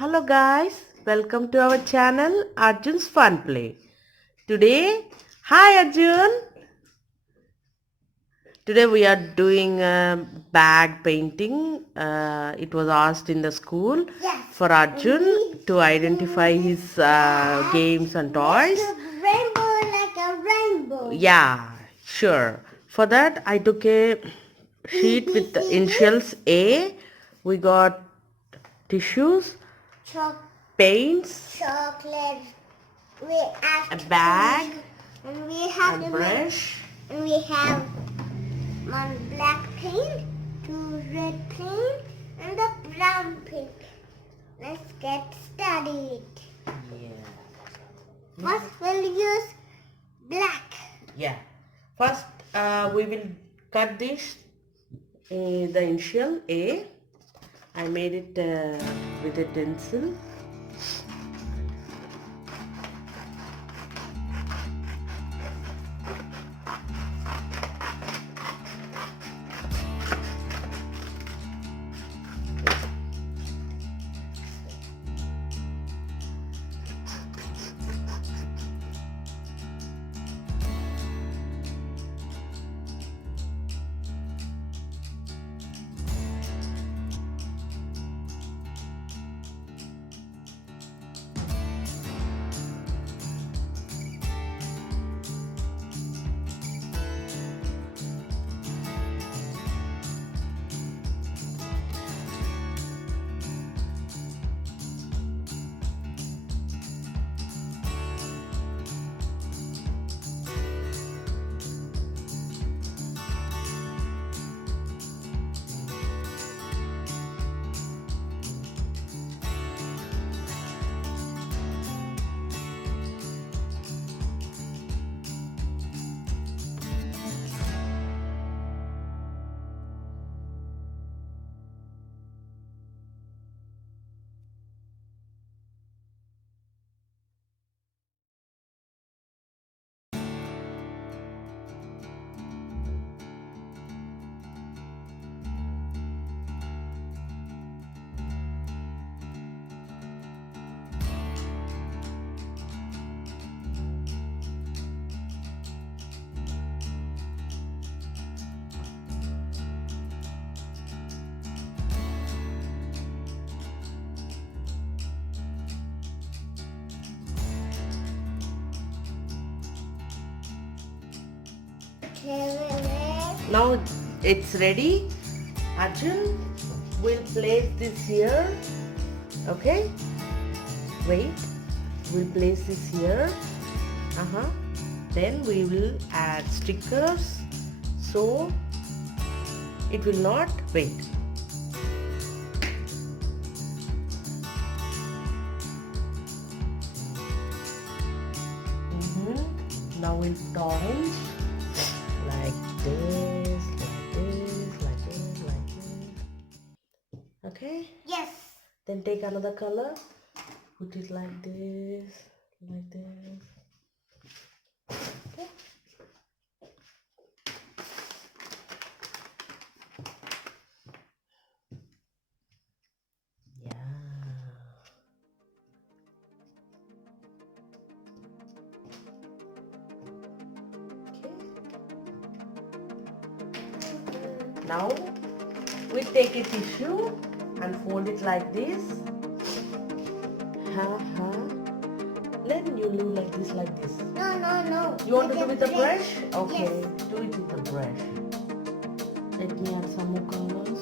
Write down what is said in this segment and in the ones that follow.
Hello guys, welcome to our channel Arjun's Fun Play. Today, hi Arjun. Today we are doing bag painting. It was asked in the school for Arjun to identify his games and toys. Rainbow like a rainbow. Yeah, sure. For that I took a sheet with the initials A. We got tissues, paints, Chocolate. We a asked bag, and we have a brush. and we have one black paint, two red paint, and a brown paint. Let's get started. Yeah. First we'll use black. Yeah. First, we will cut this the initial A. I made it with a pencil. Now it's ready. Arjun will place this here. Okay? Wait. We'll place this here. Then we will add stickers so it will not wait. Now we'll put orange like this, like this, like this, like this. Okay? Yes. Then take another color, put it like this, like this. Okay? Yeah. Okay. Now we take a tissue and fold it like this. Then you do like this, like this. No. You want to do with the brush? Okay, Yes. do it with the brush. Let me add some more colors.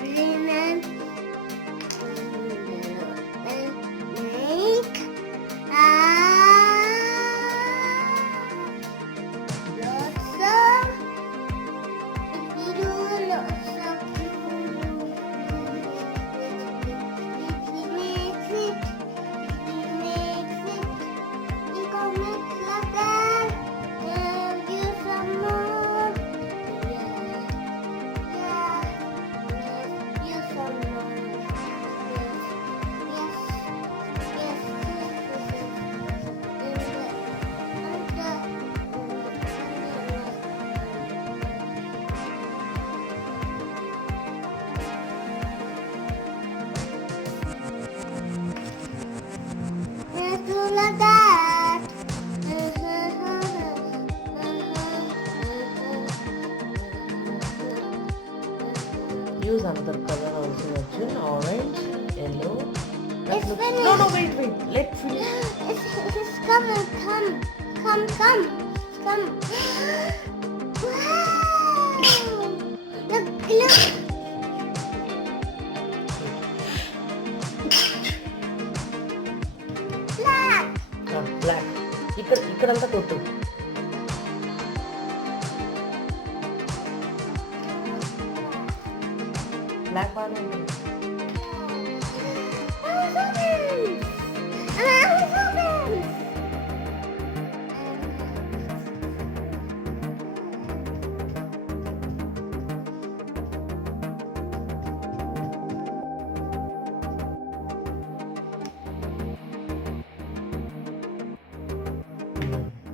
And make lots of like that. Use another color also, Arjun. Orange, yellow. It's No, finished. wait. Let's finish. It's coming. Come. Wow! Look. Black. Black. ఇక్కడంతా కొట్టు. Black బాగానే ఉంటుంది.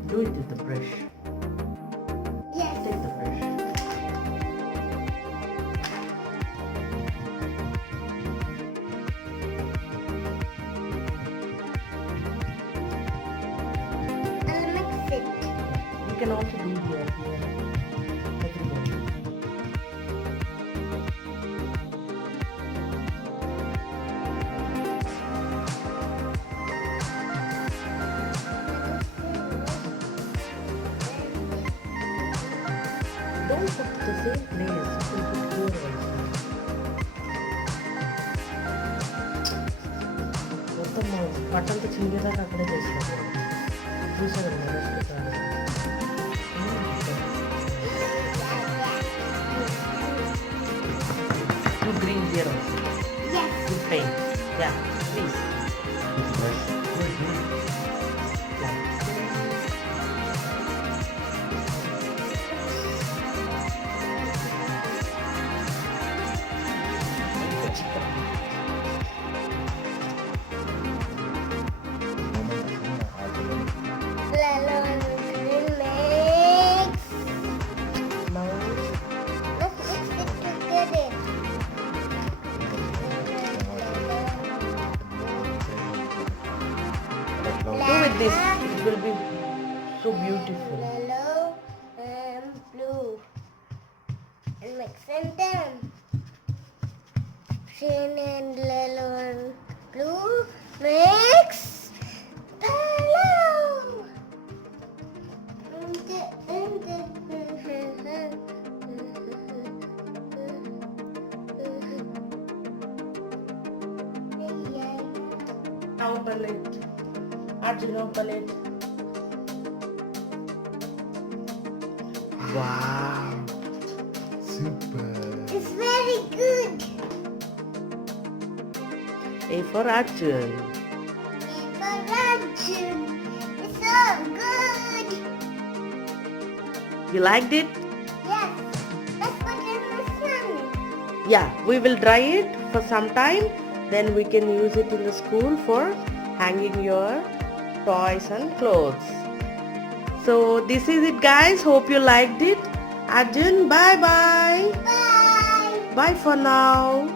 Do it with the brush. Yes. Take the brush. I'll mix it. You can also do here. Everywhere. Don't put the same place. You can put here also. మొత్తం పట్టంతా చింగేదాకా అక్కడే చేస్తాను. చూసాను Two green here also. Yes. Two paint. Yeah, please. Yellow and green mix. Now, Let's mix it together. do with this. It will be so beautiful. Yellow and blue. And mixing them. Green and yellow and blue mix. Yellow. Open it. Arjun, open it. Wow. Super. It's very good. A for Arjun. For Arjun. It's so good. You liked it? Yes. Let's put it in the sun. Yeah, we will dry it for some time. Then we can use it in the school for hanging your toys and clothes. So this is it, guys. Hope you liked it. Arjun, bye bye. Bye. Bye for now.